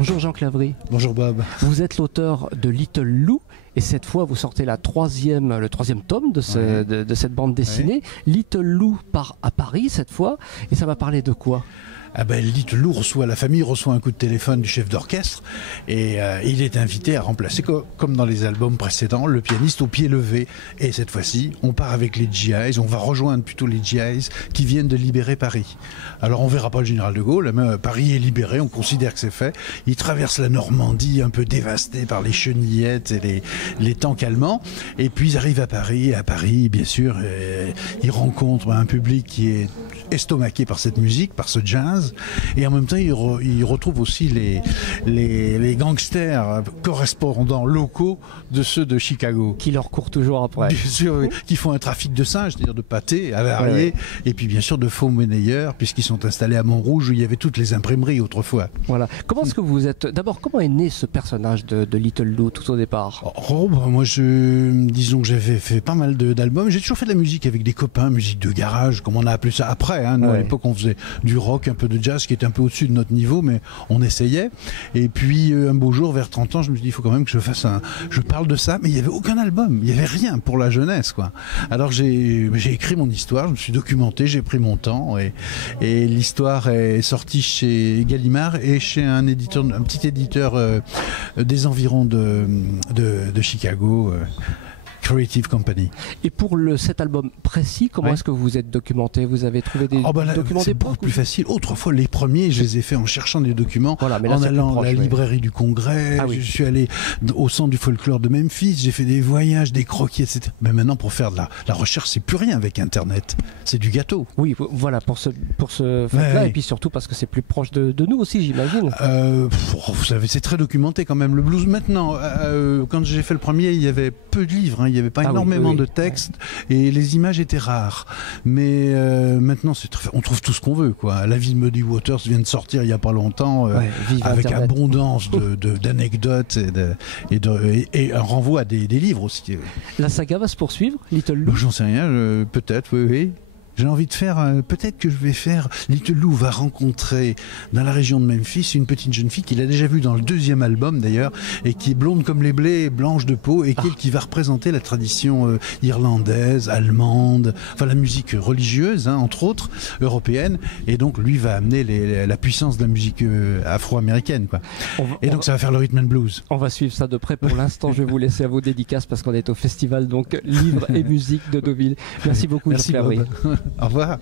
Bonjour Jean Clavry. Bonjour Bob. Vous êtes l'auteur de Little Lou et cette fois vous sortez le troisième tome de cette bande dessinée. Little Lou part à Paris cette fois et ça va parler de quoi ? Ah ben, Little Lou la famille reçoit un coup de téléphone du chef d'orchestre et il est invité à remplacer, comme dans les albums précédents, le pianiste au pied levé. Et cette fois-ci, on part avec les GIs, on va rejoindre plutôt les GIs qui viennent de libérer Paris. Alors on verra pas le général de Gaulle, mais Paris est libéré, on considère que c'est fait. Il traverse la Normandie un peu dévastée par les chenillettes et les tanks allemands. Et puis ils arrivent à Paris. Et à Paris, bien sûr, ils rencontrent un public qui est estomaqué par cette musique, par ce jazz, et en même temps il retrouve aussi les gangsters correspondants locaux de ceux de Chicago. Qui leur courent toujours après. Bien sûr, qui font un trafic de singes, c'est-à-dire de pâtés avariés, et puis bien sûr de faux monnayeurs, puisqu'ils sont installés à Montrouge où il y avait toutes les imprimeries autrefois. Voilà. Comment est-ce que vous êtes... D'abord, comment est né ce personnage de Little Lou tout au départ ? Moi, disons que j'avais fait pas mal d'albums. J'ai toujours fait de la musique avec des copains, musique de garage, comme on a appelé ça après. Nous, à l'époque, on faisait du rock, un peu de jazz, qui était un peu au-dessus de notre niveau, mais on essayait. Et puis, un beau jour, vers 30 ans, je me suis dit, il faut quand même que je parle de ça, mais il n'y avait aucun album, il n'y avait rien pour la jeunesse, quoi. Alors, j'ai écrit mon histoire, je me suis documenté, j'ai pris mon temps, et l'histoire est sortie chez Gallimard et chez un petit éditeur des environs de Chicago, Creative Company. Et pour cet album précis, comment est-ce que vous vous êtes documenté ? Vous avez trouvé des documents C'est beaucoup plus facile. Autrefois, les premiers, je les ai faits en cherchant des documents, en allant à la librairie du Congrès. Je suis allé au centre du folklore de Memphis, j'ai fait des voyages, des croquis, etc. Mais maintenant, pour faire de la recherche, c'est plus rien avec Internet. C'est du gâteau. Oui, voilà, pour ce fait-là, et puis surtout parce que c'est plus proche de nous aussi, j'imagine. Vous savez, c'est très documenté quand même. Le blues, maintenant, quand j'ai fait le premier, il y avait peu de livres, il n'y avait pas énormément de textes et les images étaient rares. Mais maintenant, on trouve tout ce qu'on veut, quoi. La vie de Muddy Waters vient de sortir il n'y a pas longtemps, avec Internet. Abondance d'anecdotes et un renvoi à des livres aussi. La saga va se poursuivre, Little Lou ? J'en sais rien, peut-être, oui. J'ai envie de faire, peut-être que je vais faire, Little Lou va rencontrer dans la région de Memphis une petite jeune fille qu'il a déjà vue dans le deuxième album d'ailleurs, et qui est blonde comme les blés, blanche de peau, et qui va représenter la tradition irlandaise, allemande, enfin la musique religieuse, entre autres, européenne, et donc lui va amener la puissance de la musique afro-américaine, quoi. Donc ça va faire le rhythm and blues. On va suivre ça de près. Pour l'instant, je vais vous laisser à vos dédicaces parce qu'on est au festival donc Livres et Musique de Deauville. Merci beaucoup, Merci Jean Clavry. Au revoir.